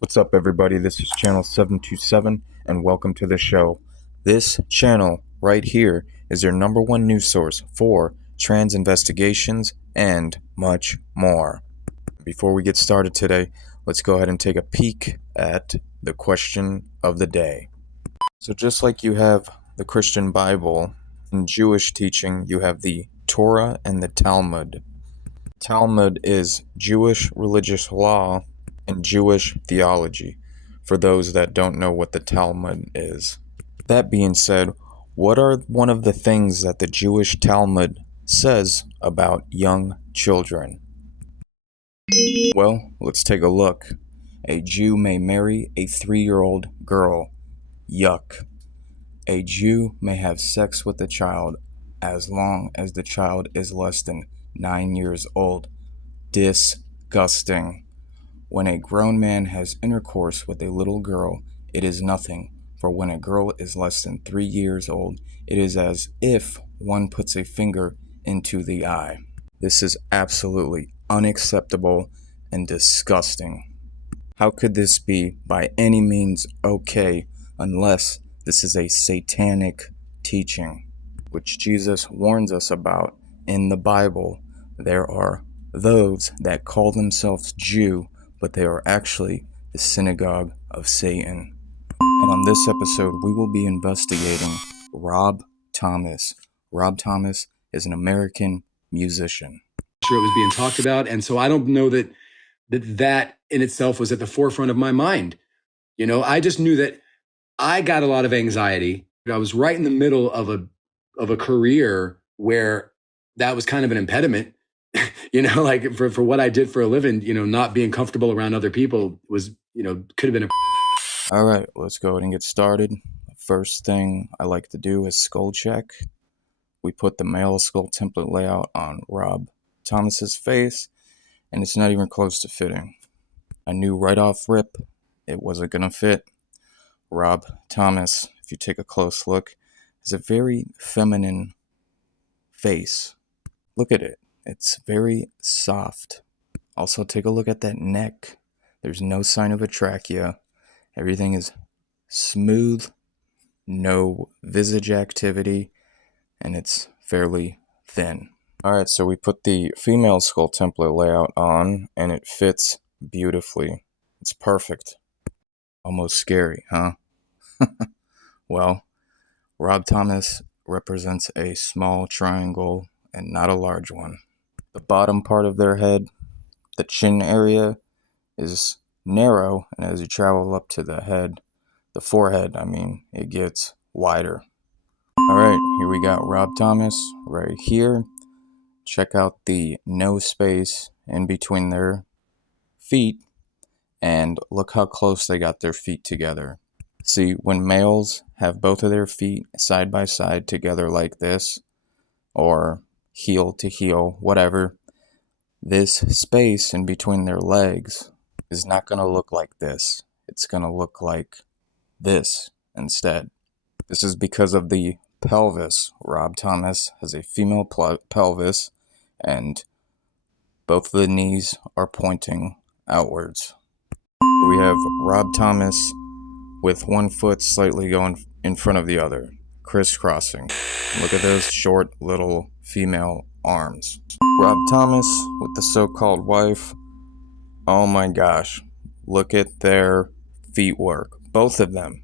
What's up, everybody? This is Channel 727, and welcome to the show. This channel right here is your number one news source for trans investigations and much more. Before we get started today, let's go ahead and take a peek at the question of the day. So, just like you have the Christian Bible, in Jewish teaching, you have the Torah and the Talmud. Talmud is Jewish religious law and Jewish theology, for those that don't know what the Talmud is. That being said, what are one of the things that the Jewish Talmud says about young children? Well, let's take a look. A Jew may marry a 3-year-old girl. Yuck. A Jew may have sex with a child as long as the child is less than 9 years old. Disgusting. When a grown man has intercourse with a little girl, it is nothing, for when a girl is less than 3 years old, it is as if one puts a finger into the eye. This is absolutely unacceptable and disgusting. How could this be by any means okay unless this is a satanic teaching, which Jesus warns us about in the Bible? There are those that call themselves Jew, but they are actually the synagogue of Satan. And on this episode, we will be investigating Rob Thomas. Rob Thomas is an American musician. Sure, it was being talked about, and so I don't know that in itself was at the forefront of my mind. I just knew that I got a lot of anxiety. I was right in the middle of a career where that was kind of an impediment. Like for what I did for a living, not being comfortable around other people was, could have been All right, let's go ahead and get started. First thing I like to do is skull check. We put the male skull template layout on Rob Thomas's face, and it's not even close to fitting. I knew right off rip it wasn't gonna fit. Rob Thomas, if you take a close look, has a very feminine face. Look at it. It's very soft. Also, take a look at that neck. There's no sign of a trachea. Everything is smooth, no visage activity, and it's fairly thin. Alright, so we put the female skull template layout on, and it fits beautifully. It's perfect. Almost scary, huh? Well, Rob Thomas represents a small triangle and not a large one. The bottom part of their head, the chin area, is narrow, and as you travel up to the head, the forehead, it gets wider. Alright, here we got Rob Thomas right here. Check out the no space in between their feet, and look how close they got their feet together. See, when males have both of their feet side by side together like this, or heel to heel, whatever, this space in between their legs is not going to look like this. It's going to look like this instead. This is because of the pelvis. Rob Thomas has a female pelvis, and both of the knees are pointing outwards. We have Rob Thomas with one foot slightly going in front of the other, crisscrossing. Look at those short little female arms. Rob Thomas with the so-called wife. Oh my gosh, look at their feet work. Both of them.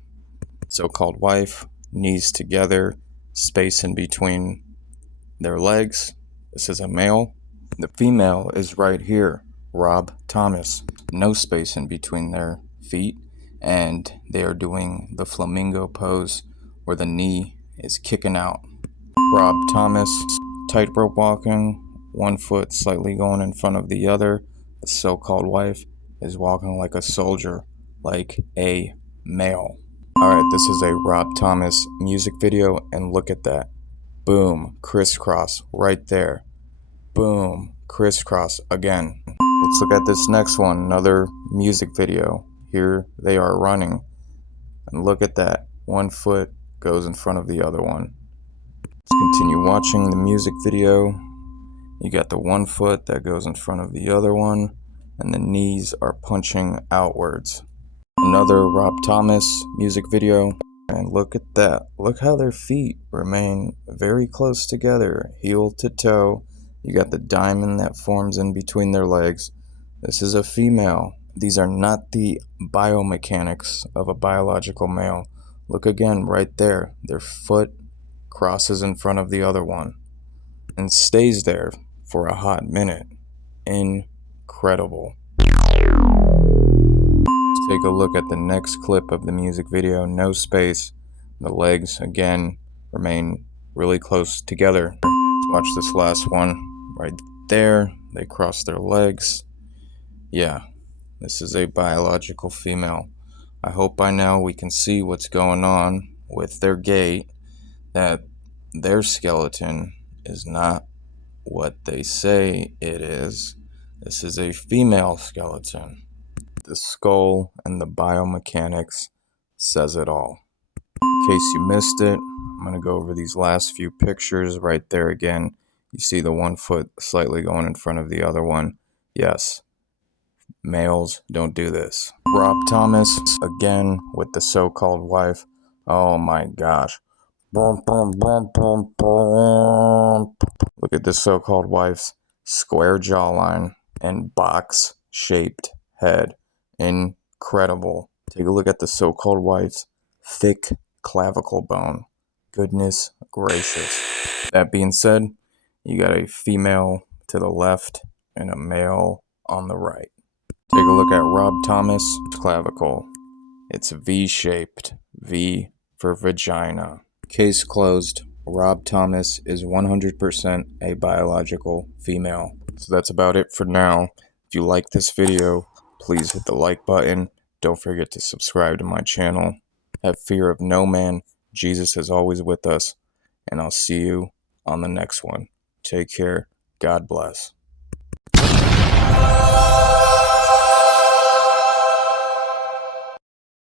So-called wife, knees together, space in between their legs. This is a male. The female is right here, Rob Thomas. No space in between their feet, and they are doing the flamingo pose where the knee is kicking out. Rob Thomas, tightrope walking, one foot slightly going in front of the other. The so-called wife is walking like a soldier, like a male. Alright, this is a Rob Thomas music video, and look at that. Boom, crisscross, right there. Boom, crisscross again. Let's look at this next one, another music video. Here they are running, and look at that. One foot goes in front of the other one. Let's continue watching the music video. You got the one foot that goes in front of the other one, and the knees are punching outwards. Another Rob Thomas music video. And look at that. Look how their feet remain very close together, heel to toe. You got the diamond that forms in between their legs. This is a female. These are not the biomechanics of a biological male. Look again right there. Their foot crosses in front of the other one and stays there for a hot minute. Incredible. Let's take a look at the next clip of the music video. No space. The legs, again, remain really close together. Let's watch this last one. Right there, they cross their legs. Yeah, this is a biological female. I hope by now we can see what's going on with their gait, that their skeleton is not what they say it is. This is a female skeleton. The skull and the biomechanics says it all. In case you missed it, I'm going to go over these last few pictures right there again. You see the one foot slightly going in front of the other one. Yes, males don't do this. Rob Thomas, again, with the so-called wife. Oh my gosh. Boom, boom, boom, boom, boom. Look at the so-called wife's square jawline and box-shaped head. Incredible. Take a look at the so-called wife's thick clavicle bone. Goodness gracious. That being said, you got a female to the left and a male on the right. Take a look at Rob Thomas' clavicle. It's V-shaped. V for vagina. Case closed. Rob Thomas is 100% a biological female. So that's about it for now. If you like this video, please hit the like button. Don't forget to subscribe to my channel. Have fear of no man. Jesus is always with us. And I'll see you on the next one. Take care. God bless.